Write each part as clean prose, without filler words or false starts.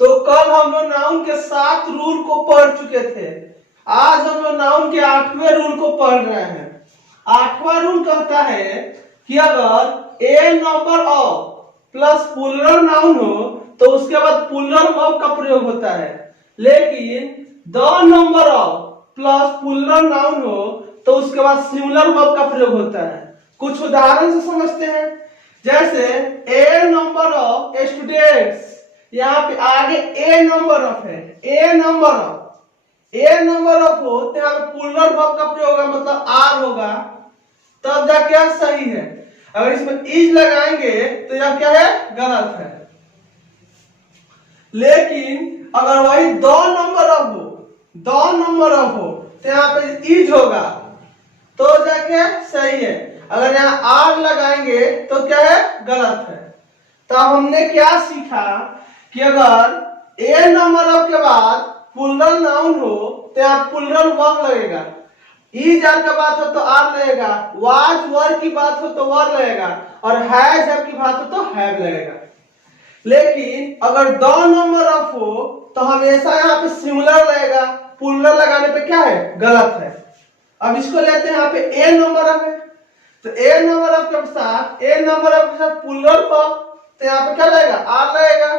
तो कल हम लोग नाउन के 7 रूल को पढ़ चुके थे। आज हम लोग नाउन के 8वें रूल को पढ़ रहे हैं। 8वां रूल कहता है कि अगर a number of plus plural noun हो तो उसके बाद प्लूरल वर्ब का प्रयोग होता है, लेकिन the number of plus plural noun हो तो उसके बाद सिंगुलर वर्ब का प्रयोग होता है। कुछ उदाहरण से समझते हैं। जैसे ए नंबर ऑफ स्टूडेंट्स, यहाँ पे आगे ए नंबर ऑफ है, ए नंबर ऑफ हो तो यहाँ पे प्लूरल वर्ब का प्रयोग होगा, मतलब आर होगा, तब जाके सही है। अगर इसमें इज लगाएंगे तो यह क्या है, गलत है। लेकिन अगर वही दो नंबर ऑफ हो तो यहाँ पे इज होगा, तो जाके सही है। अगर यहाँ आर लगाएंगे तो क्या है, गलत है। तो हमने क्या सीखा कि अगर ए नंबर ऑफ के बाद प्लूरल नाउन हो तो यहाँ प्लूरल वर्ब लगेगा, इज आर का बात हो तो आर लगेगा, वाज वर की बात हो तो वर लगेगा, और हैज हैव की बात हो तो हैव लगेगा। लेकिन अगर दो नंबर ऑफ हो तो हमेशा यहाँ पे सिंगुलर लगेगा, प्लूरल लगाने पे क्या है, गलत है। अब इसको लेते हैं, यहाँ पे ए नंबर ऑफ है तो ए नंबर ऑफ के साथ प्लूरल वर्ब, तो यहाँ पे क्या लगेगा, आर लगेगा।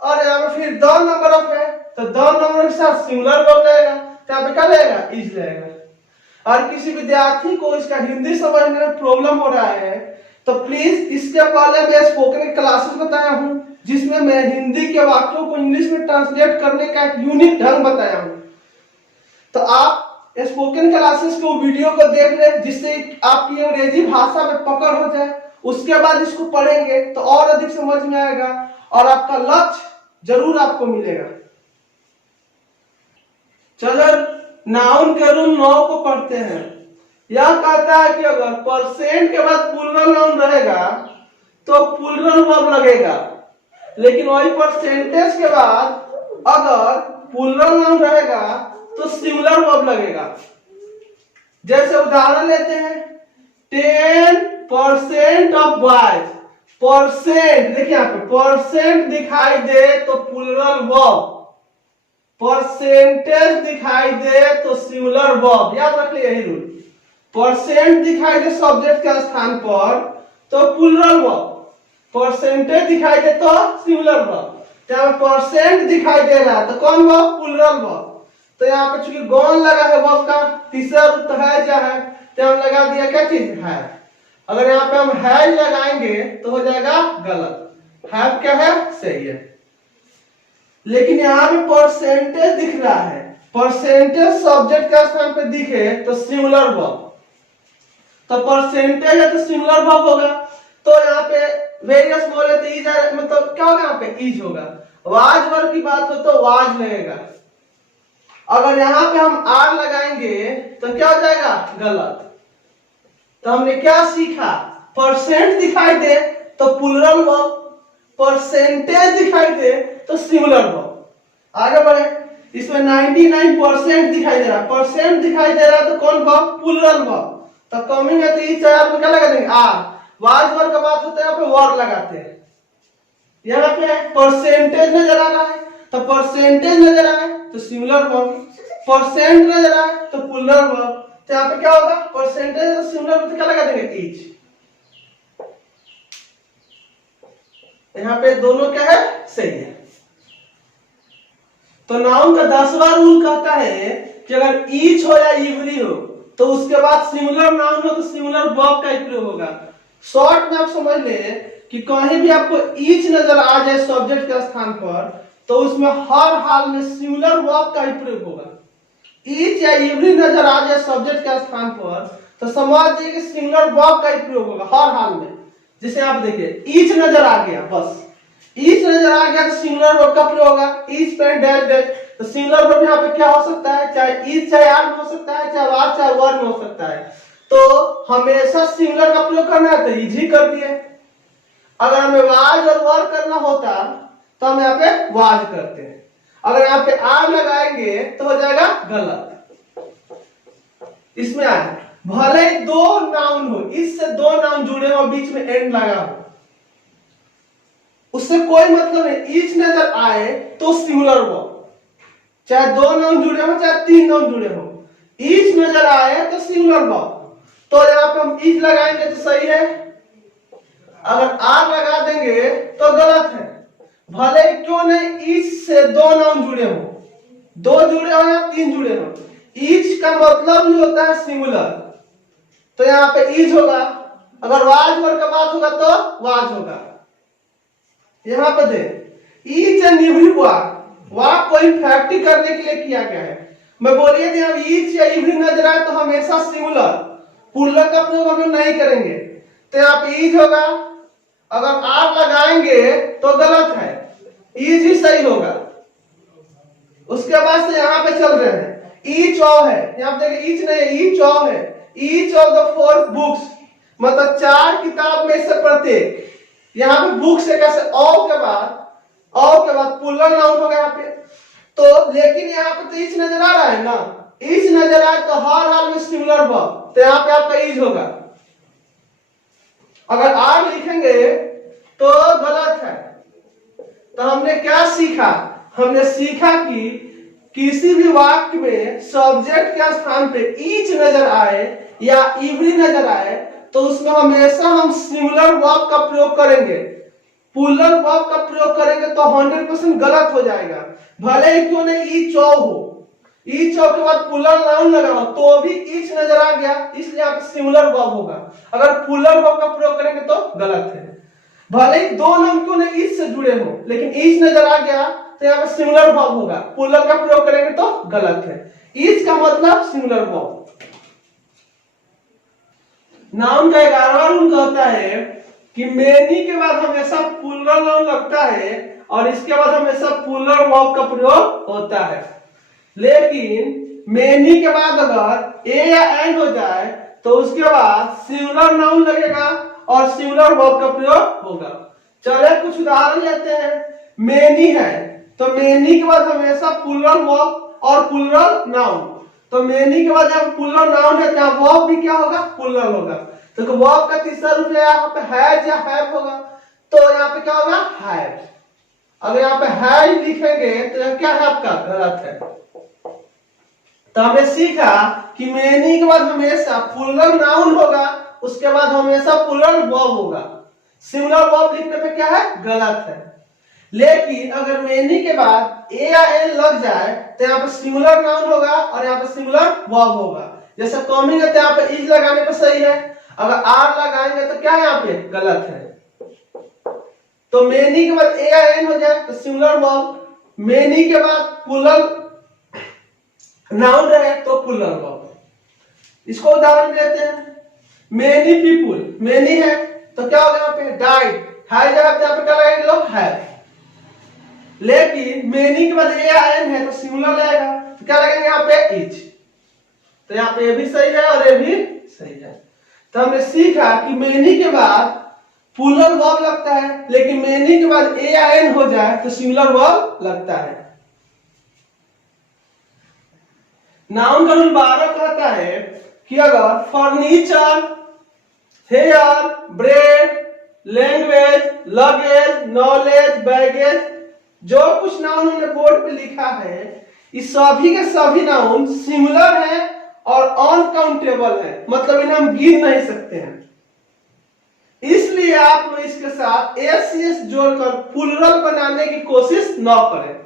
और यहाँ पे फिर दो नंबर ऑफ है तो दो नंबर के साथ सिंगुलर वर्ब लगेगा, तो यहाँ पे क्या लगेगा, इज लगेगा। और किसी विद्यार्थी को इसका हिंदी समझने में प्रॉब्लम हो रहा है तो प्लीज, इसके पहले मैं स्पोकन क्लासेस बताया हूँ जिसमें मैं हिंदी के वाक्यों को इंग्लिश में ट्रांसलेट करने का एक यूनिक ढंग बताया हूँ। तो आप स्पोकन क्लासेस को वीडियो को देख ले, जिससे आपकी अंग्रेजी भाषा में पकड़ हो जाए। उसके बाद इसको पढ़ेंगे तो और अधिक समझ में आएगा और आपका लक्ष्य जरूर आपको मिलेगा। चलो नाउन के रूल 9 को पढ़ते हैं। यह कहता है कि अगर परसेंट के बाद प्लूरल नाउन रहेगा तो प्लूरल वर्ब लगेगा, लेकिन वही परसेंटेज के बाद अगर प्लूरल नाउन रहेगा तो सिंगुलर वर्ब लगेगा। जैसे उदाहरण लेते हैं, 10% ऑफ बॉयज, परसेंट देखिए यहाँ पे परसेंट दिखाई दे तो प्लूरल वर्ब, परसेंटेज दिखाई दे तो सिंगुलर वर्ब। याद रख लिया यही रूल। परसेंट दिखाई दे सब्जेक्ट के स्थान पर तो प्लूरल वर्ब, परसेंटेज दिखाई दे तो सिंगुलर वर्ब। यहाँ परसेंट दिखाई दे रहा है तो कौन वर्ब, प्लूरल वर्ब। तो यहाँ पे चूंकि गौन लगा है वर्ब का, तीसरा रूप तो है क्या है, तो हम लगा दिया क्या चीज, है। अगर यहाँ पे हम है लगाएंगे तो हो जाएगा गलत, है क्या है, सही है। लेकिन यहाँ पे परसेंटेज दिख रहा है, परसेंटेज सब्जेक्ट के स्थान पे दिखे तो सिंगुलर वर्ब, तो परसेंटेज है तो सिंगुलर वर्ब होगा। तो यहाँ पे वेरियस बोले तो इज, मतलब क्या होगा, यहाँ पे इज होगा। वाज वर्ब की बात हो तो वाज लगेगा। अगर यहाँ पे हम आर लगाएंगे तो क्या हो जाएगा, गलत। तो हमने क्या सीखा, परसेंट दिखाई दे तो प्लूरल वर्ब, परसेंटेज दिखाई दे तो सिंगुलर वर्ब। आगे बढ़े, इसमें 99% दिखाई दे रहा है, परसेंट दिखाई दे रहा है तो कौन वर्ब, प्लूरल वर्ब। तो कमिंग है तो इस चार में क्या लगा देंगे, आर। वाज वर्ब का बात होता है यहाँ पे वर लगाते हैं। यहाँ पे परसेंटेज नजर आ रहा है तो परसेंटेज नजर आए तो सिंगुलर वर्ब, परसेंट नजर आए तो प्लूरल वर्ब। तो यहाँ पे क्या होगा, परसेंटेज और सिंगुलर वर्ब क्या लगा देंगे, इज। यहाँ पे दोनों क्या है, सही है। तो नाउन का 10वां रूल कहता है कि अगर ईच हो या इवरी हो तो उसके बाद सिंगुलर नाउन हो तो सिंगुलर वर्ब का प्रयोग होगा। शॉर्ट में आप समझ ले कि कहीं भी आपको ईच नजर आ जाए सब्जेक्ट के स्थान पर तो उसमें हर हाल में सिंगुलर वर्ब का ही प्रयोग होगा। ईच या इवरी नजर आ जाए सब्जेक्ट के स्थान पर तो समझ जाइए कि सिंगुलर वर्ब का ही प्रयोग होगा हर हाल में। जैसे आप देखिए, ईच नजर आ गया, बस ईच नजर आ गया तो सिंगुलर वर्ब का प्रयोग होगा। ईच पे डैश डैश, तो सिंगुलर वर्ब यहाँ पे क्या हो सकता है, चाहे ईच चाहे आर में हो सकता है, चाहे वाज चाहे वर में हो सकता है। तो हमेशा सिंगुलर का प्रयोग करना है तो ईज ही कर दिए। अगर हमें वाज और वर करना होता तो हम यहाँ पे वाज करते हैं। अगर यहाँ पे आर लगाएंगे तो हो जाएगा गलत। इसमें आए भले ही दो नाउन हो, इससे दो नाउन जुड़े हो, बीच में एंड लगा हो, उससे कोई मतलब नहीं, ईच नजर आए तो सिंगुलर वर्ब, चाहे दो नाउन जुड़े हो चाहे तीन नाउन जुड़े हो, ईच नजर आए तो सिंगुलर वर्ब। तो यहाँ पे हम ईच लगाएंगे तो सही है, अगर आर लगा देंगे तो गलत है। भले क्यों नहीं ईच से दो नाउन जुड़े हो, दो जुड़े हो या तीन जुड़े हो, ईच का मतलब ही होता है सिंगुलर, तो यहाँ पे ईच होगा। अगर वाज वर्ग का बात होगा तो वाज होगा। यहाँ पे दे ईच एंड एवरी वाक को इफेक्टिव करने के लिए किया गया है। मैं बोलिए थे हम ईच या एवरी नजर आए तो हमेशा सिंगुलर, प्लूरल का प्रयोग हम लोग नहीं करेंगे, तो यहाँ पे ईच होगा। अगर आप लगाएंगे तो गलत है, ईच ही सही होगा। उसके बाद से यहाँ पे चल रहे हैं, ईच ऑफ है, यहाँ पे देखिए ईच नहीं ईच ऑफ है, each of the four books, मतलब चार किताब में से प्रत्येक। यहाँ पे बुक से कैसे ऑफ के बाद प्लूरल नाउन होगा यहाँ पे, तो लेकिन यहाँ पे तो ईच नजर आ रहा है ना, ईच नजर आए तो हर हाल में सिंगुलर वर्ब, तो यहाँ पे आपका ईच होगा। अगर आर लिखेंगे तो गलत है। तो हमने क्या सीखा, हमने सीखा कि किसी भी वाक्य में सब्जेक्ट के स्थान पे ईच नजर आए या एवरी नजर आए तो उसमें हमेशा हम सिंगुलर वर्ब का प्रयोग करेंगे। प्लूरल वर्ब का प्रयोग करेंगे तो 100% गलत हो जाएगा। भले ही क्यों नहीं ईच ऑफ हो, ईच ऑफ के बाद प्लूरल नाउन लगा हो तो भी ईच नजर आ गया, इसलिए आप सिंगुलर वर्ब होगा। अगर प्लूरल वर्ब का प्रयोग करेंगे तो गलत है। भले ही दो नाउन क्यों नहीं ईच से जुड़े हो, लेकिन ईच नजर आ गया तो यहाँ पे सिंगुलर वर्ब होगा, प्लूरल का प्रयोग करेंगे तो गलत है। ईच का मतलब सिंगुलर वर्ब। नाउन का 11वां रूल कहता है कि मेनी के बाद हमेशा प्लूरल नाउन लगता है और इसके बाद हमेशा प्लूरल वर्ब का प्रयोग होता है। लेकिन मेनी के बाद अगर ए या एन हो जाए तो उसके बाद सिंगुलर नाउन लगेगा और सिंगुलर वर्ब का प्रयोग होगा। चलिए कुछ उदाहरण लेते हैं। मेनी है तो मेनी के बाद हमेशा प्लूरल वर्ब और प्लूरल नाउन, तो मेनी के बाद जब प्लूरल नाउन है तो वर्ब भी क्या होगा, प्लूरल होगा। तो वर्ब का तीसरा रूप यहाँ पे हैज या हैव होगा, तो यहाँ पे क्या होगा, हैव। अगर यहाँ पे हैव लिखेंगे तो क्या है आपका, गलत है। तो हमने सीखा कि मेनी के बाद हमेशा प्लूरल नाउन होगा, उसके बाद हमेशा प्लूरल वर्ब होगा। सिंगुलर वर्ब लिखने पे क्या है, गलत है। लेकिन अगर मेनी के बाद ए या एन लग जाए तो यहाँ पे सिंगुलर नाउन होगा और यहाँ पे सिंगुलर वर्ब होगा। जैसे कमिंग है तो यहाँ पे इज लगाने पे सही है, अगर आर लगाएंगे तो क्या है यहाँ पे, गलत है। तो मेनी के बाद ए या एन हो जाए तो सिंगुलर वर्ब, मेनी के बाद प्लूरल नाउन रहे तो प्लूरल वर्ब। इसको उदाहरण देते हैं। मेनी पीपुल, मेनी है तो क्या होगा यहाँ पे, डाइड, हाई जगह यहाँ पे क्या लगाएंगे लोग, है। लेकिन मेनी के बाद ए या एन है तो सिंगुलर लगेगा, तो क्या लगेंगे यहाँ पे, इज। तो यहाँ पे ये भी सही है और ये भी सही है। तो हमने सीखा कि मेनी के बाद प्लूरल वर्ब लगता है, लेकिन मेनी के बाद ए या एन हो जाए तो सिंगुलर वर्ब लगता है। नाउन का रूल 12 कहता है कि अगर furniture, hair, bread, language, luggage, knowledge, baggage, जो कुछ नाउन हमने बोर्ड पे लिखा है, इस सभी के सभी नाउन सिंगुलर है और अनकाउंटेबल है, मतलब इन्हें हम गिन नहीं सकते हैं। इसलिए आप लोग इसके साथ एस जोड़कर प्लूरल बनाने की कोशिश न करें,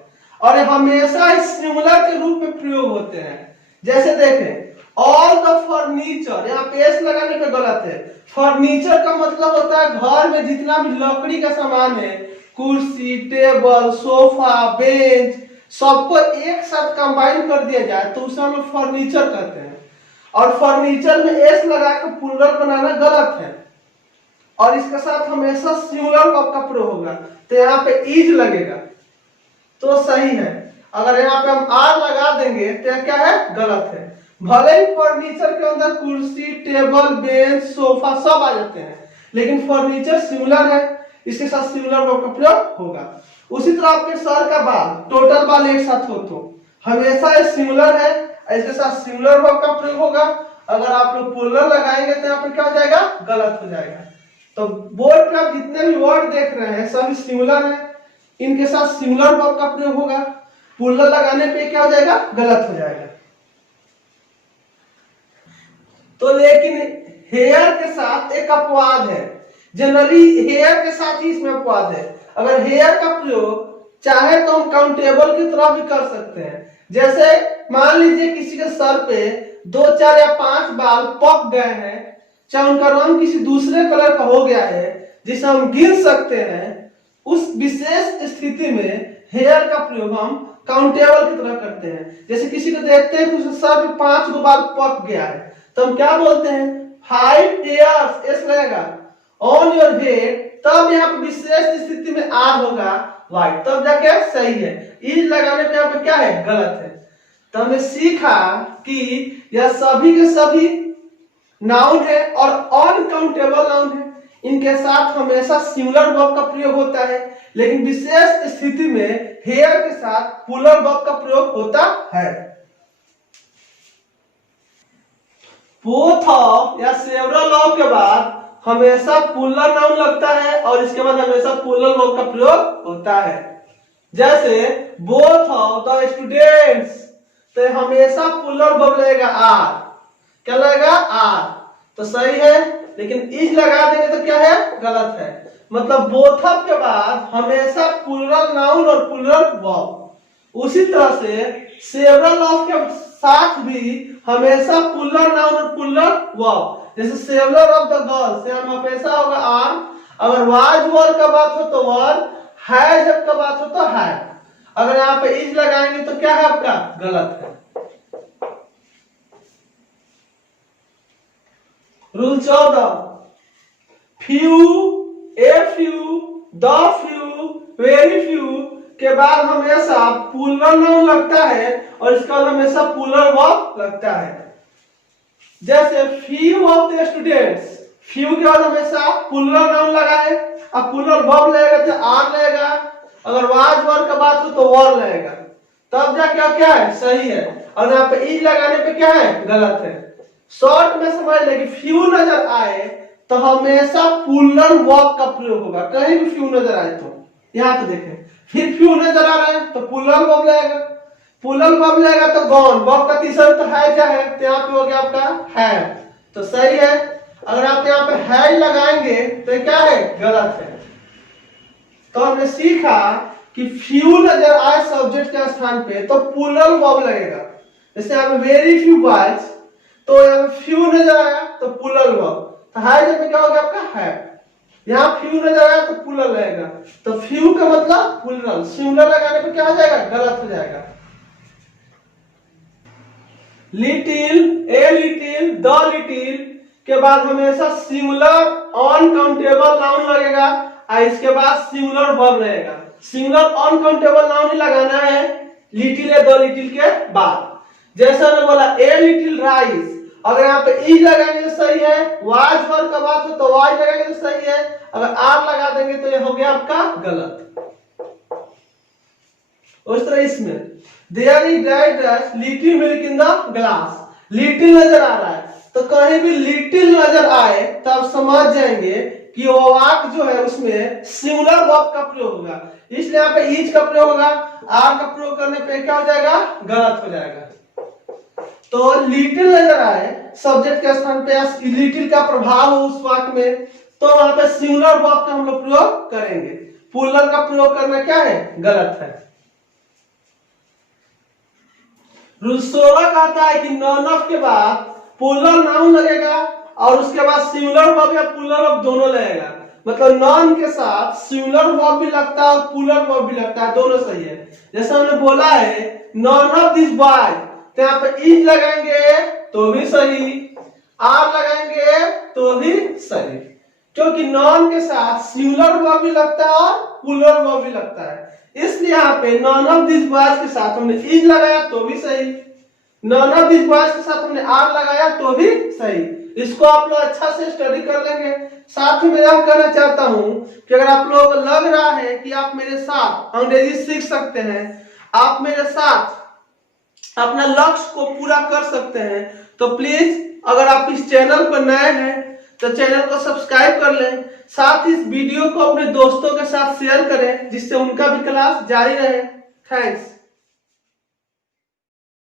और हमेशा सिंगुलर के रूप में प्रयोग होते हैं। जैसे देखें, ऑल द फर्नीचर, यहाँ पे एस लगाने पे गलत है। फर्नीचर का मतलब होता है घर में जितना भी लकड़ी का सामान है, कुर्सी, टेबल, सोफा, बेंच, सबको एक साथ कंबाइन कर दिया जाए तो उसे हम फर्नीचर कहते हैं। और फर्नीचर में एस लगा के प्लूरल बनाना गलत है, और इसके साथ हमेशा सिंगुलर वर्ब का प्रयोग होगा, तो यहाँ पे इज लगेगा तो सही है। अगर यहाँ पे हम आर लगा देंगे तो क्या है, गलत है। भले ही फर्नीचर के अंदर कुर्सी, टेबल, बेंच, सोफा सब आ जाते हैं, लेकिन फर्नीचर सिंगुलर है, इसके साथ सिंगुलर वर्ब का प्रयोग होगा। उसी तरह आपके सर का बाल, टोटल बाल एक साथ हो तो हमेशा ये सिंगुलर है, इसके साथ सिंगुलर वर्ब का प्रयोग होगा। अगर आप लोग प्लूरल लगाएंगे तो यहाँ पे क्या हो जाएगा, गलत हो जाएगा। तो बोर्ड पे आप जितने भी वर्ड देख रहे हैं सभी सिंगुलर है, इनके साथ सिंगुलर वर्ब का प्रयोग होगा। प्लूरल लगाने पे क्या हो जाएगा, गलत हो जाएगा। तो लेकिन हेयर के साथ एक अपवाद है, जनरली हेयर के साथ ही इसमें अपवाद है। अगर हेयर का प्रयोग चाहे तो हम काउंटेबल की तरह भी कर सकते हैं। जैसे मान लीजिए किसी के सर पे 2, 4 या 5 बाल पक गए हैं, चाहे उनका रंग किसी दूसरे कलर का हो गया है जिसे हम गिन सकते हैं, उस विशेष स्थिति में हेयर का प्रयोग हम काउंटेबल की तरह करते हैं। जैसे किसी को देखते हैं कि उसके सर पे 5 बाल पक गया है, तो हम क्या बोलते हैं, 5 hairs एस लगेगा ऑन योर हेड, तब यहाँ पे विशेष स्थिति में आर होगा वाइट, तब जाके सही है। इज लगाने पे यहाँ पे क्या है, गलत है। तो हमने सीखा कि यह सभी के सभी नाउन है और अनकाउंटेबल नाउन है, इनके साथ हमेशा सिंगुलर वर्ब का प्रयोग होता है, लेकिन विशेष स्थिति में हेयर के साथ प्लूरल वर्ब का प्रयोग होता है। बोथ ऑफ या सेवरल ऑफ के बाद हमेशा प्लूरल नाउन लगता है और इसके बाद हमेशा प्लूरल वर्ब का प्रयोग होता है। जैसे बोथ ऑफ द स्टूडेंट्स, तो हमेशा प्लूरल वर्ब लगेगा आर, क्या लगेगा आर, तो सही है। लेकिन इज लगा देंगे तो क्या है, गलत है। मतलब बोथ ऑफ के बाद हमेशा प्लूरल नाउन और प्लूरल वर्ब। उसी तरह से सेवरल ऑफ के साथ भी हमेशा प्लूरल नाउन और प्लूरल वर्ब। जैसे सेवरल ऑफ द गर्ल्स, यहाँ हमेशा होगा आर, अगर वाज वर का बात हो तो वर, है जब का बात हो तो है। अगर यहाँ पे इज लगाएंगे तो क्या है आपका, गलत है। Rule 14, few, a few, the few, very few के बाद हमेशा प्लूरल नाउन लगता है और इसके बाद हमेशा प्लूरल वर्ब लगता है। जैसे few of the students, few के बाद हमेशा प्लूरल नाउन लगा है, अब प्लूरल वर्ब लगेगा तो आर लगेगा, अगर वाज वर का बात हो तो वर लगेगा, तब जाके क्या है, सही है। और यहाँ पे इज लगाने पे क्या है, गलत है। शॉर्ट में समझ ले कि फ्यू नजर आए तो हमेशा प्लूरल वर्ब का प्रयोग होगा, कहीं भी फ्यू नजर आए तो। यहाँ पे देखें, फिर फ्यू नजर आ रहा है तो प्लूरल वर्ब लगेगा, प्लूरल वर्ब लगेगा तो गॉन, वर्ब का तीसरा तो है क्या है, तो यहाँ पे हो गया आपका है, तो सही है। अगर आप यहाँ पे है लगाएंगे तो क्या है, गलत है। तो हमने सीखा कि फ्यू नजर आए सब्जेक्ट के स्थान पे तो प्लूरल वर्ब लगेगा। जैसे यहाँ पे वेरी फ्यू बॉयज, तो यहाँ पे फ्यू नजर आया तो प्लूरल वर्ब, तो है जब क्या हो गया आपका है। यहाँ फ्यू नजर आया तो प्लूरल लगेगा, तो फ्यू का मतलब प्लूरल, सिंगुलर लगाने पे क्या हो जाएगा, गलत हो जाएगा। Little, a little, the little के बाद हमेशा सिंगुलर अनकाउंटेबल नाउन लगेगा और इसके बाद सिंगुलर वर्ब लगेगा। सिंगुलर अनकाउंटेबल नाउन ही लगाना है लिटिल या द लिटिल के बाद। जैसा मैंने बोला ए लिटिल राइस, अगर यहाँ पे ई लगाएंगे तो सही है, वाज वर्ब का बात हो तो वाज लगाएंगे तो सही है, अगर आर लगा देंगे तो ये हो गया आपका गलत। उस तरह इसमें there is dry little milk in the glass, little नजर आ रहा है तो कहीं भी लिटिल नजर आए तो आप समझ जाएंगे कि वो वाक्य जो है उसमें सिंगुलर वर्ब का प्रयोग होगा, इसलिए यहाँ पे इज का प्रयोग होगा। आर का प्रयोग करने पे क्या हो जाएगा, गलत हो जाएगा। तो लिटिल नजर आए सब्जेक्ट के स्थान पे, लिटिल का प्रभाव हो उस वाक्य में, तो वहां पे सिंगुलर वर्ब का हम लोग प्रयोग करेंगे। प्लूरल का प्रयोग करना क्या है, गलत है। रूल 16 कहता है कि नॉन ऑफ के बाद प्लूरल नाउन लगेगा और उसके बाद सिंगुलर वर्ब या प्लूरल वर्ब दोनों लगेगा। मतलब नॉन के साथ सिंगुलर वर्ब भी लगता है और प्लूरल वर्ब भी लगता है, दोनों सही है। जैसे हमने बोला है नॉन ऑफ दिस बॉय, तो यहाँ पे इज लगाएंगे तो भी सही, आर लगाएंगे तो भी सही, क्योंकि नॉन के साथ सिंगुलर वर्ब भी लगता है और प्लूरल वर्ब भी लगता है। इसलिए यहाँ पे नॉन ऑफ दिस बॉयज के साथ हमने इज लगाया तो भी सही, नॉन ऑफ दिस बॉयज के साथ हमने आर लगाया तो भी सही। इसको आप लोग अच्छा से स्टडी कर लेंगे। साथ ही मैं यह कहना चाहता हूं कि अगर आप लोग लग रहा है कि आप मेरे साथ अंग्रेजी सीख सकते हैं, आप मेरे साथ अपना लक्ष्य को पूरा कर सकते हैं, तो प्लीज अगर आप इस चैनल पर नए हैं तो चैनल को सब्सक्राइब कर लें, साथ ही इस वीडियो को अपने दोस्तों के साथ शेयर करें जिससे उनका भी क्लास जारी रहे। थैंक्स।